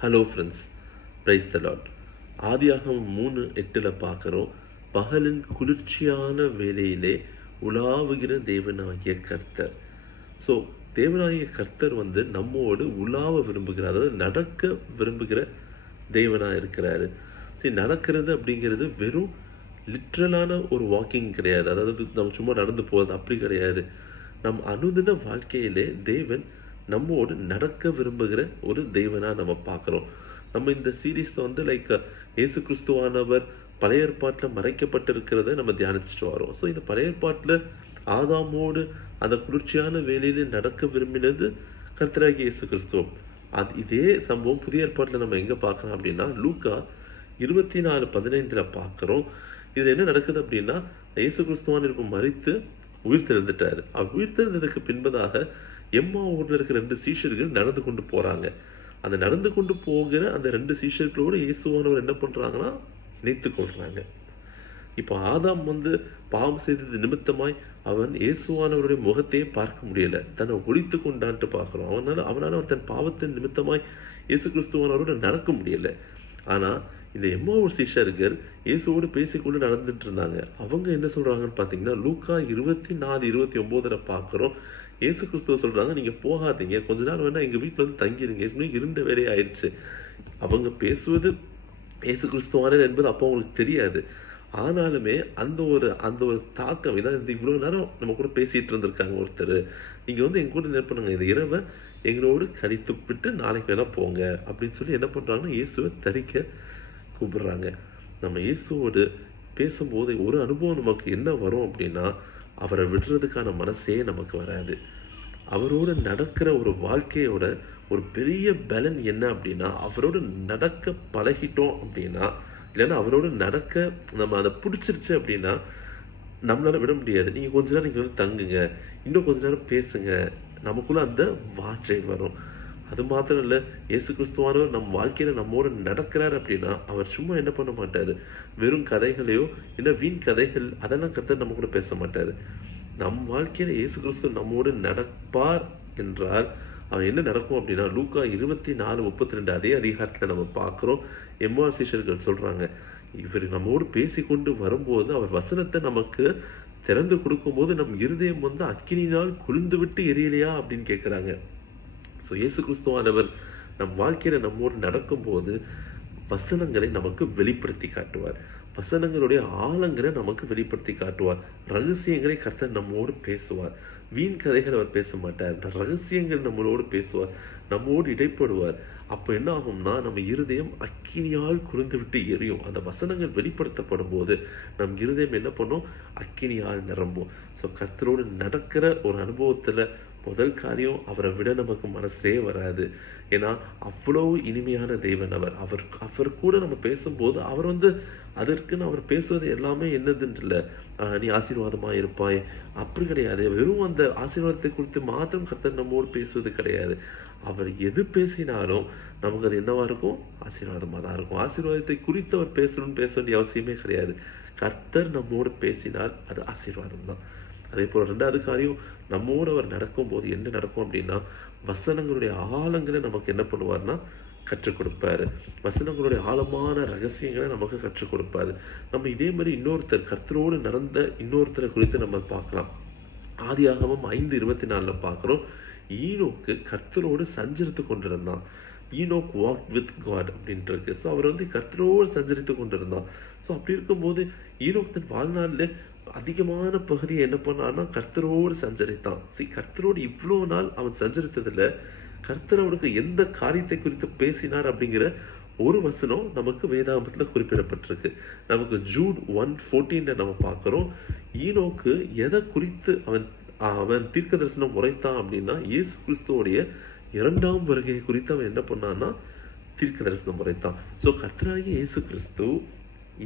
Hello friends, praise the Lord. ஆதியாகமம் 3:8 பார்க்குறோம். பகலின் குளிர்ச்சியான வேளையிலே உலாவுகிற தேவனாகிய கர்த்தர். ஸோ தேவனாகிய கர்த்தர் நம்மோடு உலாவ விரும்புகிறார், அதாவது நடக்க விரும்புகிற தேவனாக இருக்கிறாரு. சரி, நடக்கிறது அப்படிங்கிறது வெறும் லிட்ரலான ஒரு வாக்கிங் கிடையாது, அதாவது நம்ம சும்மா நடந்து போகிறது அப்படி கிடையாது. நம் அனுதின வாழ்க்கையிலே தேவன் நம்மோடு நடக்க விரும்புகிற ஒரு தேவனாக நம்ம பார்க்குறோம். நம்ம இந்த சீரீஸில் லைக் இயேசு கிறிஸ்துவானவர் பழைய ஏற்பாட்டில் மறைக்கப்பட்டிருக்கிறத நம்ம தியானிச்சுட்டு வரோம். ஸோ இந்த பழைய ஏற்பாட்டில் ஆதாமோடு அந்த குளிர்ச்சியான வேலையிலே நடக்க விரும்பினது கர்த்தராகிய இயேசு கிறிஸ்துவம். இதே சம்பவம் புதிய ஏற்பாட்டில் நம்ம எங்கே பார்க்கலாம் அப்படின்னா லூக்கா 24:15 பார்க்குறோம். இதில் என்ன நடக்குது அப்படின்னா, இயேசு கிறிஸ்துவான் இப்போ மரித்து உயிர் தெழுந்துட்டாரு. அவர் உயிர் தெழுந்ததுக்கு பின்பதாக எம்மா ஊரில் இருக்கிற 2 சீஷர்கள் நடந்து கொண்டு போகிறாங்க. அந்த நடந்து கொண்டு போகிற அந்த 2 சீஷர்களோடு இயேசுவானவர் என்ன பண்ணுறாங்கன்னா இணைத்து கொள்கிறாங்க. இப்போ ஆதாம் பாவம் செய்தது நிமித்தமாய் அவன் இயேசுவானவருடைய முகத்தையே பார்க்க முடியல, தன்னை ஒழித்து கொண்டான்ட்டு பார்க்குறோம். அவனால தன் பாவத்தின் நிமித்தமாய் இயேசு கிறிஸ்துவானவரோட நடக்க முடியல. ஆனால் இந்த எம்மாவூர் சீஷர்கள் இயேசுவோடு பேசிக்கொண்டு நடந்துட்டு இருந்தாங்க. அவங்க என்ன சொல்றாங்கன்னு பார்த்தீங்கன்னா லூக்கா 24:29 பார்க்குறோம். இயேசு கிறிஸ்துவ சொல்றாங்க, நீங்க போகாதீங்க, கொஞ்ச நாள் வேணா எங்க வீட்டில் தங்கிருங்க, இருண்ட வேலை ஆயிடுச்சு. அவங்க பேசுவது இயேசு கிறிஸ்துவான என்பது அப்போ அவங்களுக்கு தெரியாது. ஆனாலுமே அந்த ஒரு தாக்கம் இதான். இவ்வளவு நேரம் நம்ம கூட பேசிட்டு இருந்திருக்காங்க ஒருத்தர், நீங்க எங்க கூட என்ன பண்ணுங்க, இந்த இரவை எங்களோடு கழித்து விட்டு நாளைக்கு வேணா போங்க அப்படின்னு சொல்லி என்ன பண்றாங்கன்னா இயேசுவை தரிக்க கூப்பிடுறாங்க. நம்ம இயேசுவோடு பேசும்போது ஒரு அனுபவம் நமக்கு என்ன வரும் அப்படின்னா, அவரை விடுறதுக்கான மனசே நமக்கு வராது. அவரோட நடக்கிற ஒரு வாழ்க்கையோட ஒரு பெரிய பலன் என்ன அப்படின்னா, அவரோட நடக்க பழகிட்டோம் அப்படின்னா, இல்லைன்னா அவரோட நடக்க நம்ம அதை பிடிச்சிருச்சு அப்படின்னா நம்மளால விட முடியாது. நீங்க கொஞ்ச நேரம் நீங்க தங்குங்க, இன்னும் கொஞ்ச நேரம் பேசுங்க, நமக்குள்ள அந்த வாஞ்சை வரும். அது மாத்திரம் இல்லை, இயேசு கிறிஸ்துவானவர் நம் வாழ்க்கையில நம்மோட நடக்கிறார் அப்படின்னா அவர் சும்மா என்ன பண்ண மாட்டாரு, வெறும் கதைகளையோ இல்லை வீண் கதைகள் அதெல்லாம் கர்த்தர் நம்ம கூட பேச மாட்டாரு. நம் வாழ்க்கையில இயேசு கிறிஸ்து நம்மோடு நடப்பார் என்றால் அவன் என்ன நடக்கும் அப்படின்னா லூக்கா 24:32 அதே அதிகாரத்துல நம்ம பார்க்கிறோம். எம்மா சீஷர்கள் சொல்றாங்க, இவர் நம்மோடு பேசிக்கொண்டு வரும்போது அவர் வசனத்தை நமக்கு திறந்து கொடுக்கும்போது நம் இருதயம் அக்கினியினால் குளிர்ந்து விட்டு எரியலையா அப்படின்னு கேட்கிறாங்க. ஸோ இயேசு கிறிஸ்துவானவர் நம் வாழ்க்கையில நம்மோடு நடக்கும்போது வசனங்களை நமக்கு வெளிப்படுத்தி காட்டுவார், வசனங்களுடைய ஆழங்களை நமக்கு வெளிப்படுத்தி காட்டுவார், ரகசியங்களை கர்த்தர் நம்மோடு பேசுவார். வீண் கதைகள் அவர் பேச மாட்டார், ரகசியங்கள் நம்மளோடு பேசுவார், நம்மோடு இடைப்படுவார். அப்போ என்ன ஆகும்னா நம்ம இருதயம் அக்கினியால் குளிர்ந்து விட்டு எரியும். அந்த வசனங்கள் வெளிப்படுத்தப்படும் போது நம் இருதயம் என்ன பண்ணும், அக்கினியால் நிரம்பும். ஸோ கர்த்தரோடு நடக்கிற ஒரு அனுபவத்துல முதல் காரியம், அவரை விட நமக்கு மனசே வராது. ஏன்னா அவ்வளவு இனிமையான தேவன் அவர் கூட நம்ம பேசும்போது அவர் அதற்குன்னு அவர் பேசுவது எல்லாமே என்னதுன்னு இல்லை, நீ ஆசீர்வாதமா இருப்பாய் அப்படி கிடையாது. வெறும் அந்த ஆசீர்வாதத்தை குறித்து மாத்திரம் கர்த்தர் நம்மோடு பேசுவது கிடையாது. அவர் எது பேசினாலும் நமக்கு அது என்னவா இருக்கும், ஆசீர்வாதமா தான் இருக்கும். ஆசீர்வாதத்தை குறித்து அவர் பேச வேண்டிய அவசியமே கிடையாது. கர்த்தர் நம்மோடு பேசினால் அது ஆசீர்வாதம் தான். அதே போல 2வது காரியம், நம்மோடு அவர் நடக்கும் போது என்ன நடக்கும் அப்படின்னா வசனங்களுடைய ஆழங்களை நமக்கு என்ன பண்ணுவார்னா கற்றுக் கொடுப்பாரு. வசனங்களுடைய ஆழமான ரகசியங்களை நமக்கு கற்றுக் கொடுப்பாரு. நம்ம இதே மாதிரி கர்த்தரோடு நடந்த இன்னொருத்தரை குறித்து நம்ம பார்க்கலாம். ஆதியாகமம் 5:24 பார்க்கிறோம். ஈனோக்கு கர்த்தரோடு சஞ்சரித்து கொண்டிருந்தான். ஈனோக் வாக் வித் காட் அப்படின்ட்டு இருக்கு. ஸோ அவர் கர்த்தரோடு சஞ்சரித்து கொண்டிருந்தான். ஸோ அப்படி இருக்கும்போது ஈனோக் தன் வாழ்நாளில் அதிகமான பகுதியை என்ன பண்ணான்னா கர்த்தரோடு சஞ்சரித்தான். கர்த்தரோடு இவ்வளோ நாள் அவன் சஞ்சரித்ததுல கர்த்தர் அவனுக்கு எந்த காரியத்தை குறித்து பேசினார் அப்படிங்கிற ஒரு வசனம் நமக்கு வேதாகமத்தில் குறிப்பிடப்பட்டிருக்கு. நமக்கு ஜூட் 1:14 நம்ம பார்க்கிறோம். ஈனோக்கு எதை குறித்து அவன் தீர்க்க தரிசனம் உரைத்தான் அப்படின்னா இயேசு கிறிஸ்துவோடைய 2ஆம் வருகையை குறித்து அவன் என்ன பண்ணான்னா தீர்க்க தரிசனம் உரைத்தான். ஸோ கர்த்தராகிய இயேசு கிறிஸ்து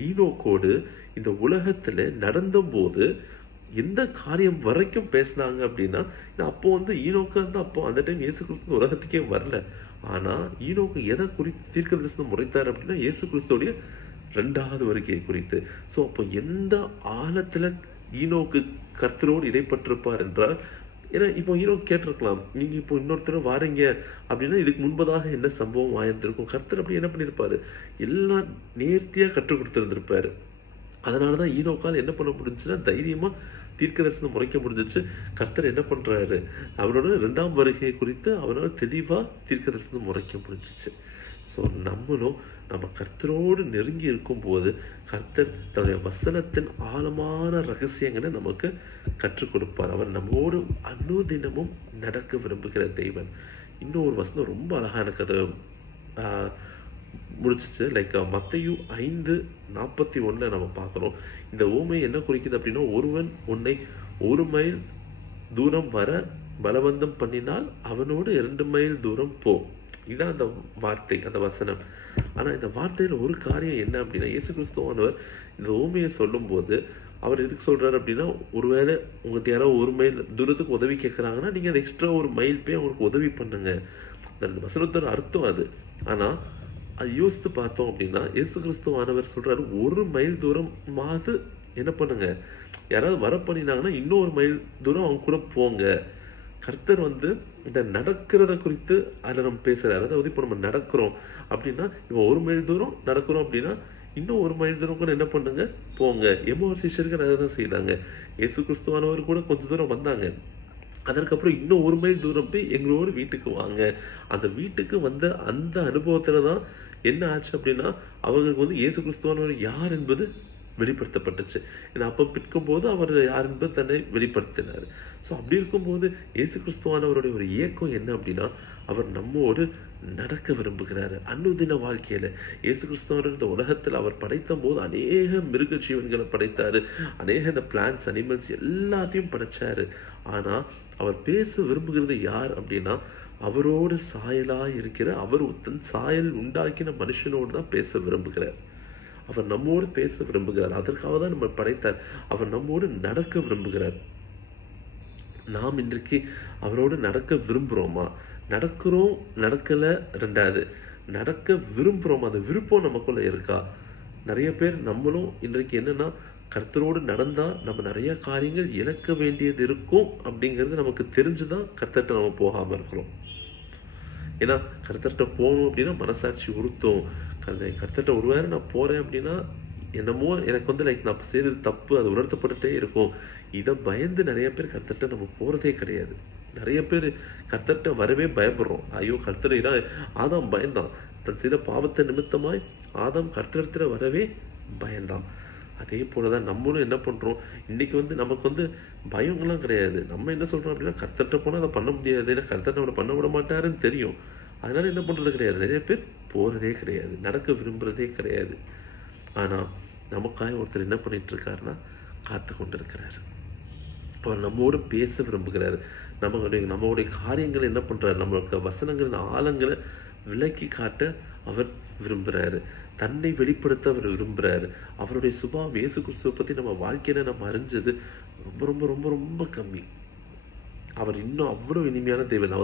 ஈனோக்கோடு இந்த உலகத்துல நடந்த போது எந்த காரியம் வரைக்கும் பேசினாங்க அப்படின்னா, அப்போ ஈனோக்கு அப்போ அந்த டைம் இயேசு கிறிஸ்து உலகத்துக்கே வரல. ஆனா ஈனோக்கு எதை குறித்து தீர்க்க தரிசனம் உரைத்தார் அப்படின்னா இயேசு கிறிஸ்துவோடைய 2ஆவது வருகையை குறித்து. ஸோ அப்போ எந்த ஆழத்துல ஈனோக்கு கர்த்தரோடு இடைப்பட்டிருப்பார் என்றால் ஏன்னா இப்போ ஹீரோ கேட்டிருக்கலாம், நீங்க இப்போ இன்னொருத்தர் வாரீங்க அப்படின்னா இதுக்கு முன்பதாக என்ன சம்பவம் ஆயிருந்திருக்கும். கர்த்தர் அப்படி என்ன பண்ணியிருப்பாரு, எல்லாம் நேர்த்தியா கற்றுக் கொடுத்திருந்திருப்பாரு. அதனாலதான் ஈனோக்கால் என்ன பண்ண முடிஞ்சுன்னா தைரியமா தீர்க்கதரிசனம் முறைக்க முடிஞ்சிச்சு. கர்த்தர் என்ன பண்றாரு, அவரோட 2ஆம் வருகை குறித்து அவரால் தெளிவா தீர்க்கதரிசனம் முறைக்க முடிஞ்சிச்சு. ஸோ நம்மளும் நம்ம கர்த்தரோடு நெருங்கி இருக்கும் போது கர்த்தர் தன்னுடைய வசனத்தின் ஆழமான ரகசியங்களை நமக்கு கற்றுக் கொடுப்பார். அவர் நம்மோடு அனுதினமும் நடக்க விரும்புகிற தெய்வன். இன்னும் ஒரு வசனம் ரொம்ப அழகான கதை முடிச்சிச்சு. லைக் மத்தேயு 5:41 நம்ம பார்க்குறோம். இந்த ஊமை என்ன குறிக்குது அப்படின்னா, ஒருவன் உன்னை 1 மைல் தூரம் வர பலவந்தம் பண்ணினால் அவனோடு 2 மைல் தூரம் போ. இதான் அந்த வார்த்தை, அந்த வசனம். ஆனா இந்த வார்த்தையில ஒரு காரியம் என்ன அப்படின்னா, இயேசு கிறிஸ்துவானவர் இந்த ஊமையை சொல்லும் போது அவர் எதுக்கு சொல்றாரு அப்படின்னா, ஒருவேளை உங்களுக்கு யாராவது 1 மைல் தூரத்துக்கு உதவி கேட்கறாங்கன்னா நீங்க அந்த எக்ஸ்ட்ரா 1 மைல் போய் அவங்களுக்கு உதவி பண்ணுங்க. அந்த வசனத்தோட அர்த்தம் அது. ஆனா அது யோசித்து பார்த்தோம் அப்படின்னா, இயேசு கிறிஸ்துவானவர் சொல்றாரு 1 மைல் தூரமாவது என்ன பண்ணுங்க, யாராவது வர பண்ணினாங்கன்னா இன்னும் 1 மைல் தூரம் அவங்க கூட போங்க. கர்த்தர் இந்த நடக்கிறத குறித்து அதில் நம்ம பேசுறாரு. அதாவது இப்போ நம்ம நடக்கிறோம் அப்படின்னா, இப்போ 1 மைல் தூரம் நடக்கிறோம் அப்படின்னா இன்னும் 1 மைல் தூரம் கூட என்ன பண்ணுங்க, போங்க. எம்மாவூர் சீஷர்கள் அதை தான் செய்தாங்க. இயேசு கிறிஸ்துவானவர் கூட கொஞ்சம் தூரம் வந்தாங்க. அதற்கப்புறம் இன்னும் 1 மைல் தூரம் போய் எங்களோட வீட்டுக்கு வாங்க. அந்த வீட்டுக்கு வந்த அந்த அனுபவத்துல தான் என்ன ஆச்சு அப்படின்னா, அவங்களுக்கு இயேசு கிறிஸ்துவானவர் யார் என்பது வெளிப்படுத்தப்பட்டுச்சு. ஏன்னா அப்ப பிற்கும் போது அவர் யார் என்பது தன்னை வெளிப்படுத்தினார். ஸோ அப்படி இருக்கும்போது இயேசு கிறிஸ்துவானவருடைய ஒரு இயக்கம் என்ன அப்படின்னா, அவர் நம்மோடு நடக்க விரும்புகிறாரு. அனுதின வாழ்க்கையில இயேசு கிறிஸ்துவானவர் இந்த உலகத்தில் அவர் படைத்த போது அநேக மிருக ஜீவன்களை படைத்தாரு, அநேக இந்த பிளான்ஸ் அனிமல்ஸ் எல்லாத்தையும் படைச்சாரு. ஆனா அவர் பேச விரும்புகிறது யார் அப்படின்னா, அவரோடு சாயலாய் இருக்கிற, அவர் தன் சாயல் உண்டாக்கின மனுஷனோடு தான் பேச விரும்புகிறார். அவர் நம்மோடு பேச விரும்புகிறார். அதற்காக தான் நம்ம படைத்தார். அவர் நம்மோடு நடக்க விரும்புகிறார். நாம் இன்றைக்கு அவரோடு நடக்க விரும்புகிறோமா? நடக்கிறோம், நடக்கல ரெண்டாவது, நடக்க விரும்புகிறோமா? அந்த விருப்பம் நமக்குள்ள இருக்கா? நிறைய பேர் நம்மளும் இன்றைக்கு என்னன்னா, கர்த்தரோடு நடந்தா நம்ம நிறைய காரியங்கள் இழக்க வேண்டியது இருக்கும் அப்படிங்கிறது நமக்கு தெரிஞ்சுதான் கர்த்தர்கிட்ட நம்ம போகாம இருக்கிறோம். ஏன்னா கர்த்தர்கிட்ட போகணும் அப்படின்னா மனசாட்சி உறுத்தும். கர்த்தர்கிட்ட ஒருவேளை நான் போறேன் அப்படின்னா என்னமோ எனக்கு லைக் நான் செய்யறது தப்பு, அது உணர்த்தப்பட்டுட்டே இருக்கும். இதை பயந்து நிறைய பேர் கர்த்தர்கிட்ட நம்ம போறதே கிடையாது. நிறைய பேர் கர்த்தர்கிட்ட வரவே பயப்படுறோம். ஐயோ கர்த்தரை ஆதாம் பயந்தான், தன் செய்த பாவத்தை நிமித்தமாய் ஆதாம் கர்த்தரிடத்துல வரவே பயந்தான். அதே போலதான் நம்மளும் என்ன பண்றோம், இன்னைக்கு நமக்கு பயங்கள்லாம் கிடையாது. நம்ம என்ன சொல்றோம் அப்படின்னா, கர்த்தர்கிட்ட போனா அதை பண்ண முடியாது, ஏன்னா கர்த்தர் நம்மளை பண்ண விட மாட்டாருன்னு தெரியும். அதனால என்ன பண்றது கிடையாது. நிறைய பேர் போறதே கிடையாது, நடக்க விரும்புறதே கிடையாது. ஆனா நமக்காக ஒருத்தர் என்ன பண்ணிட்டு இருக்காருன்னா, காத்து கொண்டு இருக்கிறாரு. அவர் நம்மோடு பேச விரும்புகிறாரு. நம்மளுடைய காரியங்களை என்ன பண்றாரு, நம்மளுக்கு வசனங்களின் ஆழங்களை விளக்கி காட்ட அவர் விரும்புறாரு. தன்னை வெளிப்படுத்த அவர் விரும்புறாரு. அவருடைய சுபாவம் இயேசு கிறிஸ்துவை பத்தி நம்ம வாழ்க்கையில நம்ம அறிஞ்சது ரொம்ப ரொம்ப ரொம்ப ரொம்ப கம்மி. அவர் இன்னும் அவ்வளவு இனிமையான தேவன்.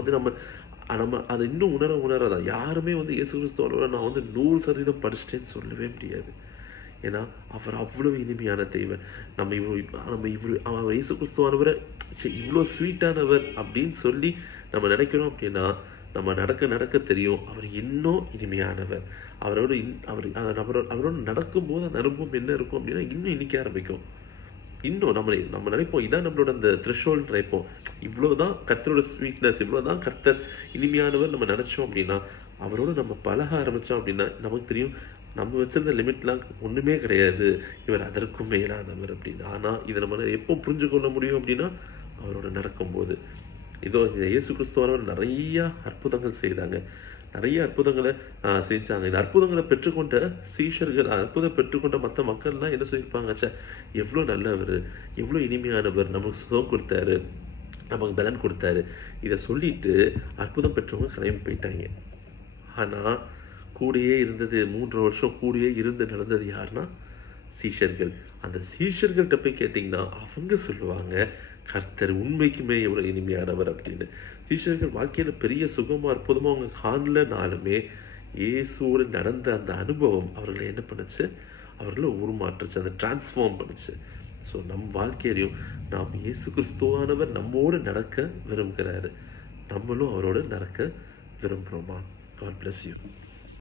நம்ம அதை இன்னும் உணரதான். யாருமே இயேசு கிறிஸ்துவோட நான் 100% படிச்சிட்டேன்னு சொல்லவே முடியாது. ஏன்னா அவர் அவ்வளவு இனிமையான தெய்வன். நம்ம இயேசு கிறிஸ்துவானவரை இவ்வளவு ஸ்வீட்டானவர் அப்படின்னு சொல்லி நம்ம நினைக்கிறோம் அப்படின்னா, நம்ம நடக்க தெரியும் அவர் இன்னும் இனிமையானவர். அவரோட நடக்கும் போது அந்த அனுபவம் என்ன இருக்கும் அப்படின்னா, இன்னும் இனிக்க ஆரம்பிக்கும். இன்னும் நம்ம நினைப்போம், இதான் நம்மளோட அந்த த்ரெஷோல்ட் நினைப்போம். இவ்வளவுதான் கர்த்தரோட ஸ்வீட்னஸ், இவ்வளவுதான் கர்த்தர் இனிமையானவர் நம்ம நினைச்சோம் அப்படின்னா, அவரோட நம்ம பழக ஆரம்பிச்சோம் அப்படின்னா நமக்கு தெரியும் நம்ம வச்சிருந்த லிமிட்லாம் ஒண்ணுமே கிடையாது, இவர் அதற்கும் மேலானவர் அப்படின்னு. ஆனா இதை நம்ம எப்போ புரிஞ்சு கொள்ள முடியும் அப்படின்னா, அவரோட நடக்கும்போது. இதோ இயேசு கிறிஸ்துவானவர் நிறைய அற்புதங்கள் செய்தாங்க, நிறைய அற்புதங்களை செஞ்சாங்க. இந்த அற்புதங்களை பெற்றுக்கொண்ட சீஷர்கள், அற்புதம் பெற்றுக்கொண்ட மற்ற மக்கள்லாம் என்ன சொல்லியிருப்பாங்க, எவ்வளவு நல்லவர், எவ்வளவு இனிமையானவர், நமக்கு சுகம் கொடுத்தாரு, நமக்கு பலன் கொடுத்தாரு. இதை சொல்லிட்டு அற்புதம் பெற்றவங்க கிளம்பி போயிட்டாங்க. ஆனா கூடயே இருந்தது 3 வருஷம் கூடயே இருந்து நடந்தது யாருன்னா சீஷர்கள். அந்த சீஷர்கள்ட்ட போய் கேட்டீங்கன்னா அவங்க சொல்லுவாங்க, கர்த்தர் உண்மைக்குமே எவ்வளவு இனிமையானவர் அப்படின்னு. சீஷர்கள் வாழ்க்கையில பெரிய சுகமா அற்புதமா அவங்க காணலனாலுமே இயேசுவோடு நடந்த அந்த அனுபவம் அவர்களை என்ன பண்ணுச்சு, அவர்களை உருமாற்றுச்சு, அந்த டிரான்ஸ்ஃபார்ம் பண்ணுச்சு. ஸோ நம் வாழ்க்கையிலையும் நாம் இயேசு கிறிஸ்துவானவர் நம்மோடு நடக்க விரும்புகிறாரு. நம்மளும் அவரோடு நடக்க விரும்புகிறோமா? God bless you.